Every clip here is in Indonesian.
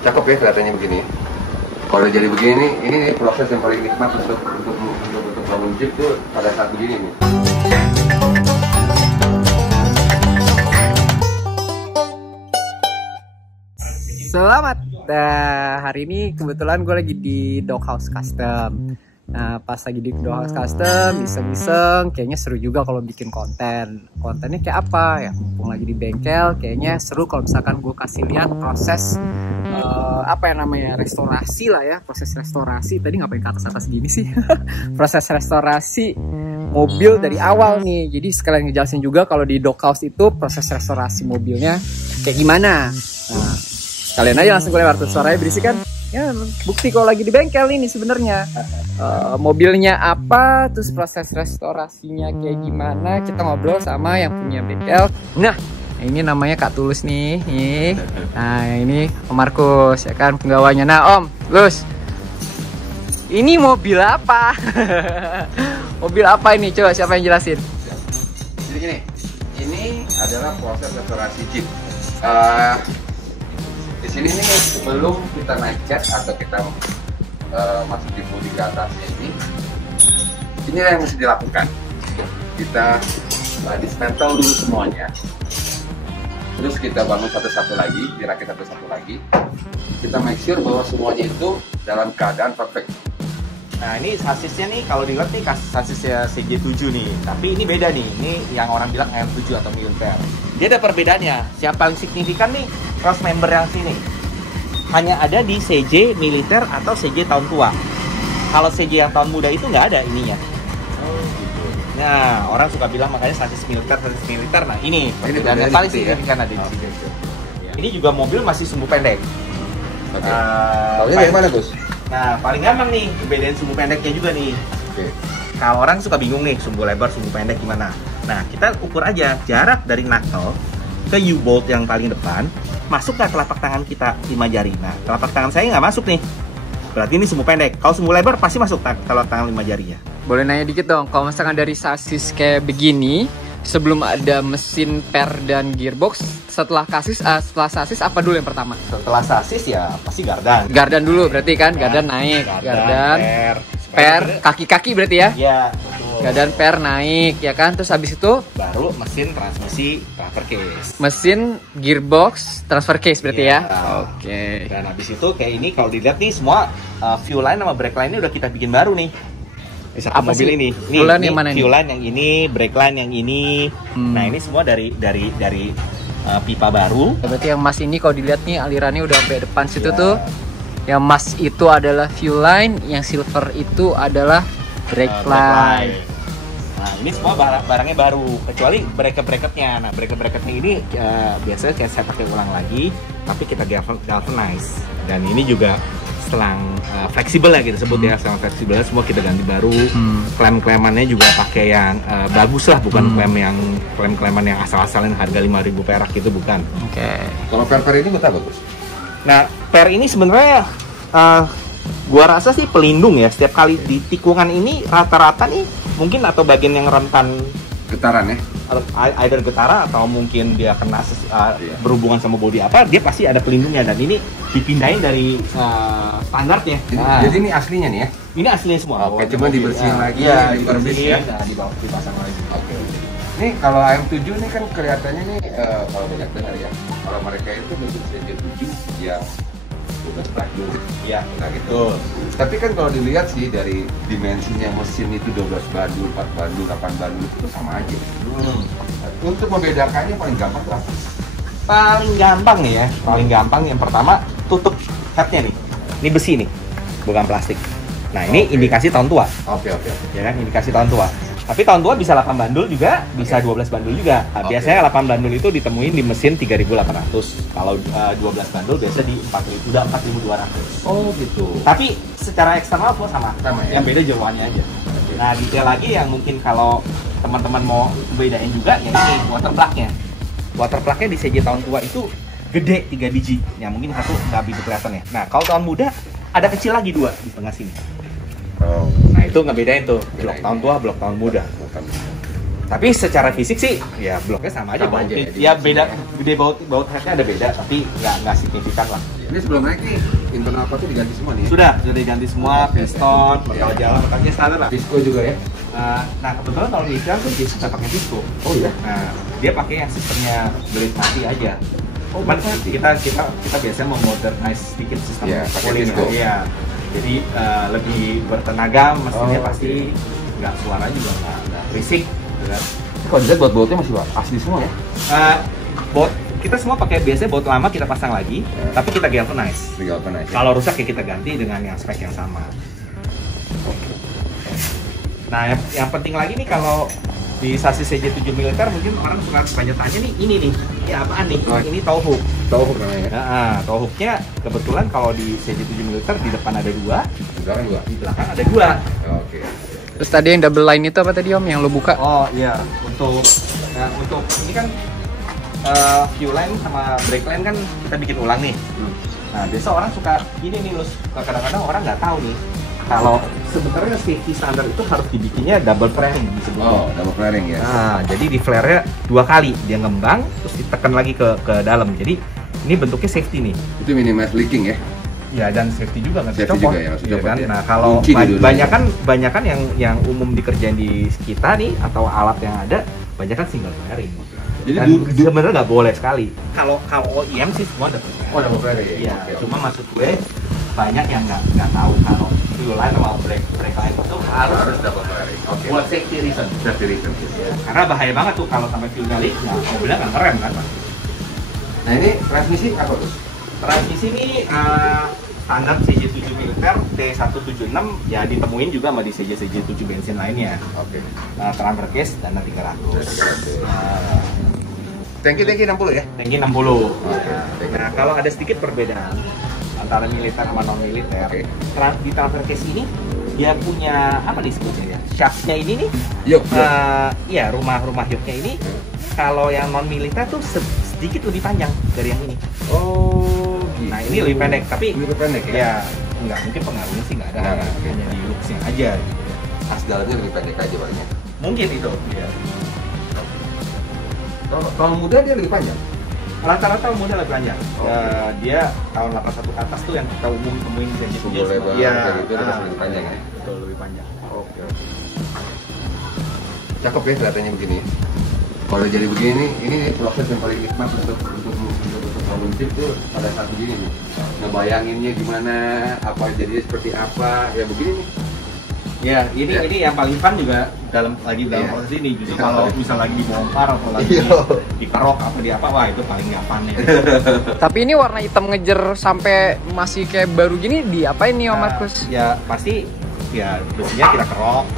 Cakep ya kelihatannya begini. Kalau udah jadi begini, ini proses yang paling nikmat untuk bangun Jeep tuh pada saat begini nih. Selamat. Hari ini kebetulan gue lagi di Doghouse Custom. Nah, pas lagi di Doghouse Custom, iseng-iseng, kayaknya seru juga kalau bikin konten. Kontennya kayak apa? Ya, mumpung lagi di bengkel, kayaknya seru kalau misalkan gue kasih lihat proses apa yang namanya restorasi lah ya, proses restorasi. Tadi ngapain ke atas gini sih? Proses restorasi mobil dari awal nih. Jadi sekalian ngejelasin juga kalau di Doghouse itu proses restorasi mobilnya kayak gimana. Nah, kalian aja langsung gue lewat tuh, suaranya berisik kan? Ya bukti kalau lagi di bengkel ini sebenarnya mobilnya apa, terus proses restorasinya kayak gimana, kita ngobrol sama yang punya bengkel. Nah ini namanya Kak Tulus nih. Nah ini Om Markus ya kan, penggawanya. Nah Om Lus, ini mobil apa? Mobil apa ini, coba siapa yang jelasin? Jadi gini, ini adalah proses restorasi Jeep. Di sini nih sebelum kita naik cat atau kita masuk di bodi ke atasnya ini yang mesti dilakukan. Kita dismantle dulu semuanya, terus kita bangun satu-satu lagi, dirakit satu-satu lagi. Kita make sure bahwa semuanya itu dalam keadaan perfect. Nah ini sasisnya nih, kalau dilihat nih sasisnya CG7 nih, tapi ini beda nih, ini yang orang bilang AM7 atau militer. Dia ada perbedaannya. Yang paling signifikan nih, cross member yang sini hanya ada di CJ militer atau CJ tahun tua. Kalau CJ yang tahun muda itu nggak ada ininya. Oh gitu. Nah orang suka bilang makanya sasis militer. Nah ini perbedaannya paling signifikan ada di sini. Ini juga mobil masih sumbu pendek. Oke. Taunya dari mana Gus? Nah paling gampang nih bedain sumbu pendeknya juga nih. Oke. Kalau orang suka bingung nih sumbu lebar, sumbu pendek gimana. Nah kita ukur aja jarak dari knuckle ke U-bolt yang paling depan, masuk ke telapak tangan kita 5 jari. Nah telapak tangan saya nggak masuk nih, berarti ini sumbu pendek. Kalau sumbu lebar pasti masuk telapak tangan 5 jarinya. Boleh nanya dikit dong, kalau misalkan dari sasis kayak begini, sebelum ada mesin per dan gearbox, setelah sasis apa dulu yang pertama? Setelah sasis ya pasti gardan. Gardan dulu berarti kan, gardan naik, gardan per kaki-kaki berarti ya? Iya, betul. Gardan per naik ya kan, terus habis itu baru mesin transmisi transfer case. Mesin gearbox transfer case berarti ya? Oke. Dan habis itu kayak ini kalau dilihat nih semua fuel line sama brake line ini udah kita bikin baru nih. Satu Apa mobil sih? ini. Fuel line yang mana ini? Fuel line yang ini, brake line yang ini. Nah ini semua dari pipa baru. Berarti yang emas ini kalau dilihat nih alirannya udah sampai depan situ tuh. Yang emas itu adalah fuel line, yang silver itu adalah brake line. Nah ini semua barangnya baru, kecuali bracket-bracketnya. Nah bracket-bracketnya ini biasanya kayak saya pakai ulang lagi, tapi kita galvanize. Dan ini juga selang fleksibel ya kita sebut ya, selang fleksibelnya semua kita ganti baru. Klem-klemannya juga pakai yang bagus lah, bukan klem-kleman yang asal-asalan harga 5.000 perak gitu, bukan. Oke. Kalau per ini buat apa Gus? Nah per ini sebenarnya gua rasa sih pelindung ya. Setiap kali di tikungan ini rata-rata nih mungkin atau bagian yang rentan Getaran ya? either getara atau mungkin dia kena berhubungan sama bodi apa, dia pasti ada pelindungnya. Dan ini dipindahin dari standarnya. Jadi ini aslinya nih ya? Ini aslinya semua. Oke, cuma dibersihin lagi, ya, dibersihin ya? Nah, dipasang lagi. Oke. Ini kalau AM7 ini kan kelihatannya nih kalau banyak dengar ya, kalau mereka itu bentuk CJ7 yang bukan spakdul. Iya, nah gitu. Tapi kan kalau dilihat sih dari dimensinya mesin itu 12 bandul, 4 bandul, 8 bandul itu sama aja. Untuk membedakannya paling gampang tuh apa? Paling gampang nih ya, paling gampang yang pertama tutup headnya nih. Ini besi nih, bukan plastik. Nah ini indikasi tahun tua. Oke. Ya kan, indikasi tahun tua. Tapi tahun tua bisa 8 bandul juga, bisa 12 bandul juga. Nah, biasanya 8 bandul itu ditemuin di mesin 3.800. Kalau 12 bandul biasa di 4.200. Oh gitu. Tapi secara eksternal semua sama Ya? Yang beda jeroannya aja. Nah detail lagi yang mungkin kalau teman-teman mau bedain juga, yang ini water plug-nya. Water plug-nya di CJ tahun tua itu gede 3 biji. Ya mungkin satu nggak begitu kelihatan ya. Nah kalau tahun muda ada kecil lagi 2 di tengah sini. Oh. Nah itu ngebedain tuh blok tahun tua, blok tahun muda. Tapi secara fisik sih ya bloknya sama aja. Sama aja, Ya beda, gede baut headnya ada beda, tapi nggak signifikan lah. Ini sebelum naik nih internal potnya diganti semua nih. Sudah diganti semua, piston, berkala jalan, makanya standar lah. Disco juga ya. Nah kebetulan kalau di Israel tuh dia suka pakai disco. Oh iya. Nah dia pakai yang sistemnya blade mati aja. Cuman kita biasanya memodernize sedikit sistem pakai cooling. disco. Iya. Jadi lebih bertenaga, mesinnya pasti nggak suara juga nggak berisik. Kalau dilihat baut-bautnya masih asli semua ya? Baut kita semua pakai biasanya baut lama kita pasang lagi, tapi kita galvanize. Kalau rusak ya kita ganti dengan yang spek yang sama. Nah yang penting lagi nih kalau di sasis CJ7 militer mungkin orang suka banyak tanya nih, ini apaan nih? Ini tow hook. Tow hook namanya. Nah, tow hooknya kebetulan kalau di CJ7 militer di depan ada 2, di belakang ada 2. Oke. Terus tadi yang double line itu apa tadi Om yang lo buka? Oh iya, untuk ini kan fuel line sama brake line kan kita bikin ulang nih. Nah biasa orang suka gini nih, kadang-kadang orang nggak tahu nih kalau sebenarnya safety standar itu harus dibikinnya double flaring disebutnya. Oh, double flaring ya. Nah jadi di flare-nya 2 kali, dia ngembang terus ditekan lagi ke dalam. Jadi ini bentuknya safety nih. Itu minimize leaking ya. Ya dan safety juga nggak Safety copot. juga ya, Iya kan? ya. Nah kalau banyakan yang umum dikerjain di kita nih atau alat yang ada banyakan single flaring. Jadi sebenarnya nggak boleh sekali. Kalau OEM sih semua double flaring. Oh, double flaring. Iya. Oke. Cuma maksud gue banyak yang nggak tahu kalau fuel line sama brake line itu harus double flaring. Oke. buat safety reason. Safety reason. Ya, karena bahaya banget tuh kalau sampai fuel leak, ya mobilnya nggak ngerem kan. Nah ini transmisi apa tuh? Transmisi ini standar CJ7 militer T176 ya ditemuin juga sama di CJ7 bensin lainnya. Oke. Transfer case dan 300. Tangki 60 ya? Tangki 60. Nah kalau ada sedikit perbedaan antara militer sama non militer. Oke. Di transfer case ini dia punya apa disebutnya ya? Shaftnya ini nih. Yuk. Iya rumah yuknya ini. Kalau yang non militer tuh sedikit lebih panjang dari yang ini. Oh, gitu. Nah ini lebih pendek, tapi lebih pendek ya? Ya, nggak mungkin pengaruhnya sih nggak ada, hanya di looksnya aja. As dalamnya lebih pendek aja banyak. Mungkin itu. Ya. Kalau muda dia lebih panjang. Rata-rata muda lebih panjang. Dia tahun 81 ke atas tuh yang kita umum temuin di Sumber lebar kayak gitu dia masih lebih panjang ya. Betul, lebih panjang. Oke. Cakep ya kelihatannya begini. Kalau jadi begini, ini proses yang paling nikmat untuk bangun chip tuh pada saat begini nih. Ngebayanginnya gimana, apa jadinya seperti apa, ya begini nih. Ya, ini yang paling fun juga dalam proses ini. Justru kalau misal lagi dibongkar atau lagi dikerok apa di apa, wah itu paling nggak fun ya. Tapi ini warna hitam ngejer sampai masih kayak baru gini diapain nih Om Markus? Ya pasti ya besinya kita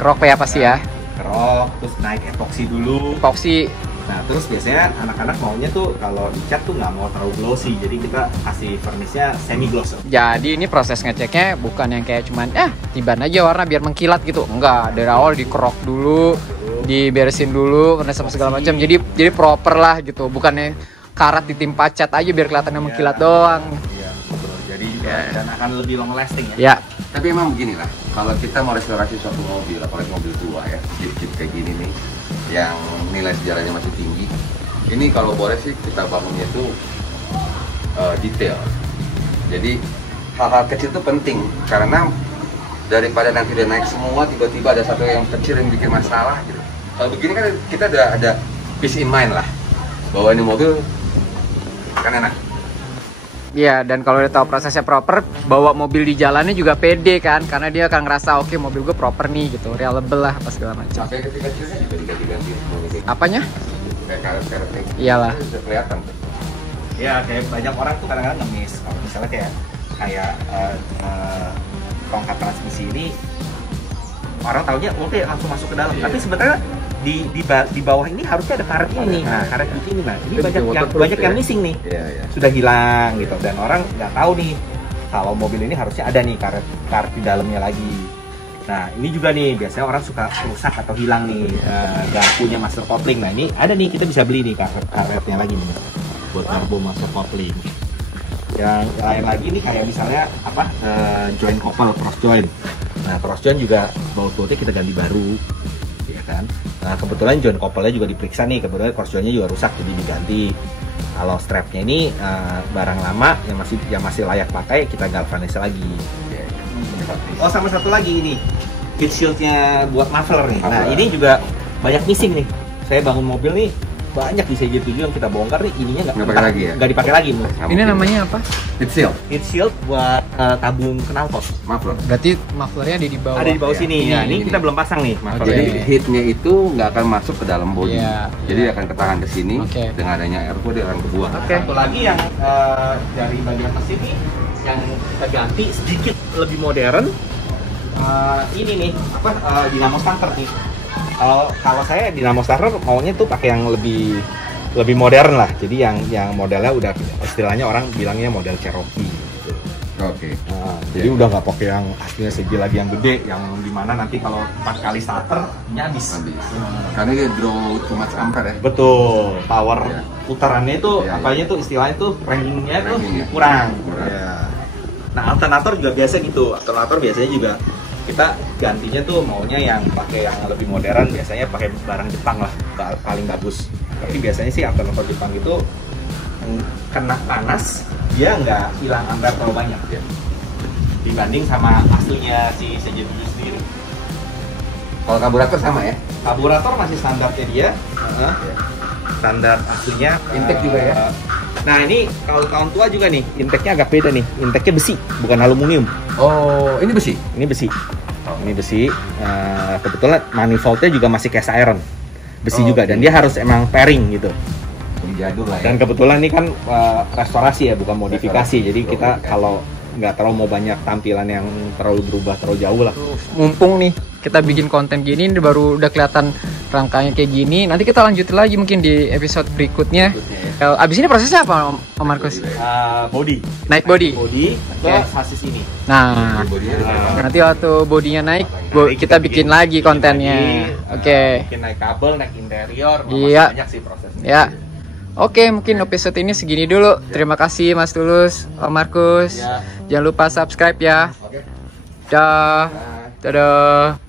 kerok Ya pasti ya. Kerok, terus naik epoksi dulu. Epoksi. Nah terus biasanya anak-anak maunya tuh kalau dicat tuh nggak mau terlalu glossy, jadi kita kasih varnisnya semi gloss. Jadi ini proses ngeceknya bukan yang kayak cuman tiban aja warna biar mengkilat gitu. Enggak, dari awal dikerok dulu, diberesin dulu, varnis sama segala macam. Jadi proper lah gitu, bukannya karat ditimpa cat aja biar kelihatannya mengkilat doang. Iya, betul. Jadi dan akan lebih long lasting ya. Ya. Tapi emang begini lah, kalau kita mau restorasi suatu mobil, apalagi mobil tua ya, jeep kayak gini nih, yang nilai sejarahnya masih tinggi, ini kalau boleh sih kita bangunnya itu detail. Jadi hal-hal kecil itu penting, karena daripada nanti udah naik semua, tiba-tiba ada satu yang kecil yang bikin masalah gitu. Kalau begini kan kita ada peace in mind lah, bahwa ini mobil kan enak. Iya, dan kalau udah tahu prosesnya proper, bawa mobil di jalannya juga pede kan, karena dia akan ngerasa oke, mobil gue proper nih gitu, reliable lah apa segala macam. Pakai kecil-kecilnya juga diganti-ganti semua gitu. Apanya? Kayak karet-karet nih. Iyalah. Itu bisa kelihatan tuh. Ya kayak banyak orang tuh kadang-kadang nge-miss kalau misalnya kayak tongkat transmisi ini orang taunya oke langsung masuk ke dalam, tapi sebenarnya di bawah ini harusnya ada karet ini nih. Nah, karet putih ini nah. Ini banyak yang missing nih. Iya. Sudah hilang gitu dan orang nggak tahu nih kalau mobil ini harusnya ada nih karet di dalamnya lagi. Nah, ini juga nih biasanya orang suka rusak atau hilang nih nggak punya master coupling. Nah, ini ada nih kita bisa beli nih karetnya lagi nih buat turbo master coupling. Yang lain lagi nih kayak misalnya joint couple cross joint. Nah, cross joint juga baut-bautnya kita ganti baru. Ya. kan. Nah kebetulan joint couple-nya juga diperiksa nih, kebetulan cross-joint-nya juga rusak jadi diganti. Kalau strapnya ini barang lama yang masih layak pakai, kita galvanize lagi. Oh sama satu lagi ini heat shield-nya buat muffler nih. Nah ini juga banyak missing nih. Saya bangun mobil nih, banyak di CJ7 yang kita bongkar nih, ininya nggak dipakai lagi. Ini namanya apa? Heat shield. Heat shield buat tabung knalpot. Muffler. Berarti mufflernya ada di bawah. Ada di bawah sini. Ini, Ya, ini ini. kita belum pasang nih. Oke. Jadi heatnya itu nggak akan masuk ke dalam body. Iya. Jadi dia akan ketahan ke sini. Oke. Dengan adanya airflow dia akan kebuang. Oke. Satu lagi yang dari bagian mesin nih yang kita ganti sedikit lebih modern. Ini nih dinamo starter nih. Kalau saya dinamo starter maunya tuh pakai yang lebih modern lah. Jadi yang modelnya udah istilahnya orang bilangnya model Cherokee. Gitu. Oke. Jadi udah nggak pakai yang aslinya CJ lagi yang gede, yang dimana nanti kalau 4 kali starter ini habis. Karena dia draw too much ampere ya. Betul, power Ya. putarannya itu Ya, apanya tuh istilahnya tuh rankingnya tuh Rankingnya. kurang. Kurang. Ya. Nah alternator juga biasa gitu, alternator biasanya juga kita gantinya tuh maunya yang pakai yang lebih modern, biasanya pakai barang Jepang lah paling bagus. Tapi biasanya sih alternator Jepang itu kena panas dia nggak hilang ampere terlalu banyak ya, dibanding sama aslinya si CJ7 sendiri. Kalau karburator sama ya? Karburator masih standarnya dia, standar aslinya. Intake juga ya? Nah ini kalau tahun tua juga nih, intake-nya agak beda nih. Intake-nya besi, bukan aluminium. Oh, ini besi. Ini besi. Ini besi. Kebetulan manifoldnya juga masih cast iron, besi Oh, juga. oke. Dan dia harus emang pairing gitu. Lebih jadul lah ya. Dan kebetulan ini kan restorasi ya, bukan modifikasi. Restorasi, Jadi bukan kita modifikasi. kalau nggak terlalu mau banyak tampilan yang terlalu berubah terlalu jauh lah. Mumpung nih kita bikin konten gini ini baru udah kelihatan rangkanya kayak gini. Nanti kita lanjutin lagi mungkin di episode berikutnya. Abis ini prosesnya apa Om Markus? Body. Naik body. Body ke Oke. sasis ini. Nah, Bodinya udah nanti waktu bodinya naik, kita bikin lagi kontennya. Oke. Bikin naik kabel, naik interior, Iya. masih banyak sih prosesnya. Ya. Oke, mungkin episode ini segini dulu. Terima kasih Mas Tulus, Om Markus. Ya. Jangan lupa subscribe ya. Oke. Dah. Dadah.